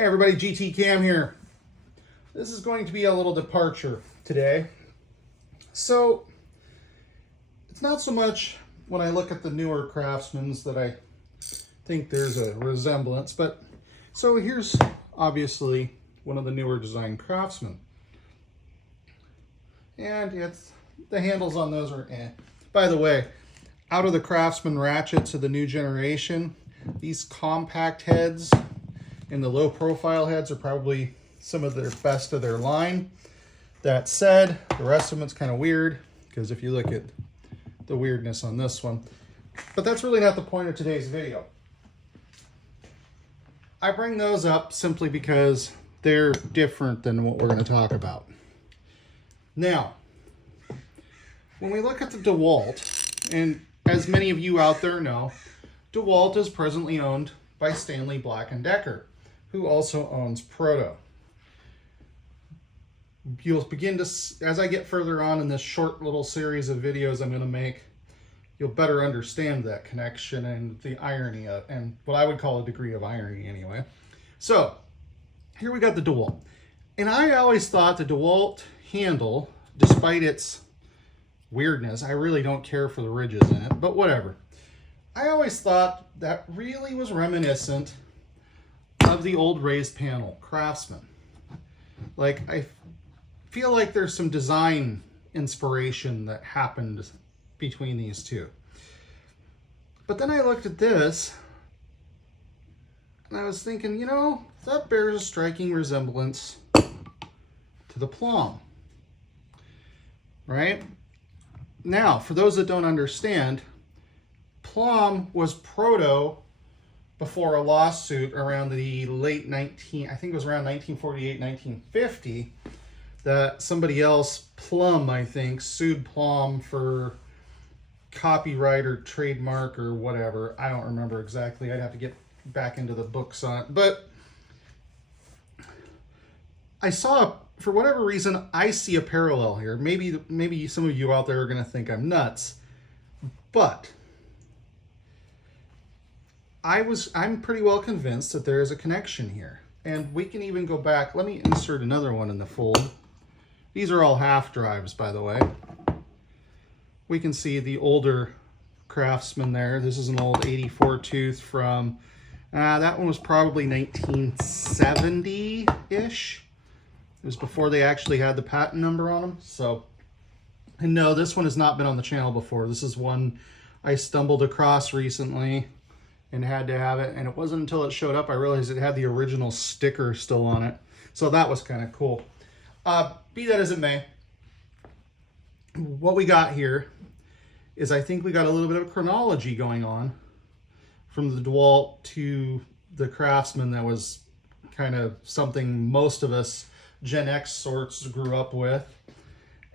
Hey everybody, GT Cam here. This is going to be a little departure today. So, it's not so much when I look at the newer Craftsmans that I think there's a resemblance, but so here's obviously one of the newer design Craftsman. And the handles on those are eh. By the way, out of the Craftsman Ratchets of the new generation, these compact heads and the low profile heads are probably some of their best of their line. That said, the rest of them it's kind of weird because if you look at the weirdness on this one, but that's really not the point of today's video. I bring those up simply because they're different than what we're going to talk about. Now, when we look at the DeWalt, and as many of you out there know, DeWalt is presently owned by Stanley Black & Decker, who also owns Proto. You'll begin to, as I get further on in this short little series of videos I'm going to make, you'll better understand that connection and the irony of, and what I would call a degree of irony anyway. So, here we got the DeWalt. And I always thought the DeWalt handle, despite its weirdness, I really don't care for the ridges in it, but whatever. I always thought that really was reminiscent of the old raised panel Craftsman. Like, I feel like there's some design inspiration that happened between these two. But then I looked at this and I was thinking, you know, that bears a striking resemblance to the Plomb, right? Now, for those that don't understand, Plomb was Proto before a lawsuit around the late I think it was around 1948, 1950, that somebody else, Plomb, I think, sued Plomb for copyright or trademark or whatever. I don't remember exactly. I'd have to get back into the books on it. But I saw, for whatever reason, I see a parallel here. Maybe some of you out there are going to think I'm nuts, but I'm pretty well convinced that there is a connection here. And we can even go back. Let me insert another one in the fold. These are all half drives, by the way. We can see the older Craftsman there. This is an old 84 tooth from, that one was probably 1970-ish. It was before they actually had the patent number on them. So, and no, this one has not been on the channel before. This is one I stumbled across recently and had to have it. And it wasn't until it showed up I realized it had the original sticker still on it. So that was kind of cool. Be that as it may, what we got here is I think we got a little bit of chronology going on from the DeWalt to the Craftsman that was kind of something most of us Gen X sorts grew up with.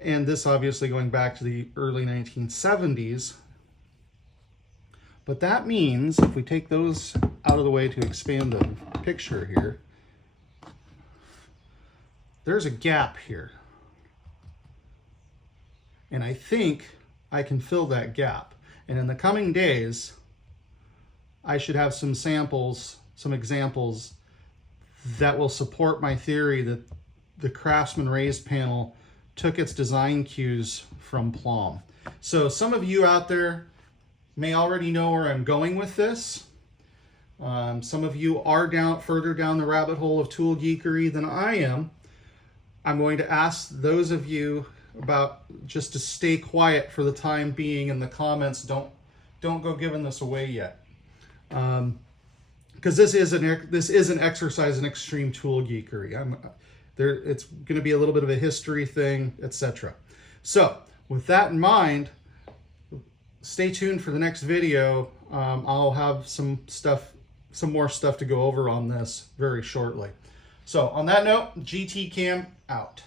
And this obviously going back to the early 1970s. But that means if we take those out of the way to expand the picture here, there's a gap here. And I think I can fill that gap. And in the coming days, I should have some samples, some examples that will support my theory that the Craftsman raised panel took its design cues from Plomb. So some of you out there may already know where I'm going with this. Some of you are further down the rabbit hole of tool geekery than I am. I'm going to ask those of you about just to stay quiet for the time being in the comments. Don't go giving this away yet, because this is an exercise in extreme tool geekery. It's going to be a little bit of a history thing, etc. So with that in mind, stay tuned for the next video. I'll have some more stuff to go over on this very shortly. So on that note, GT Cam out.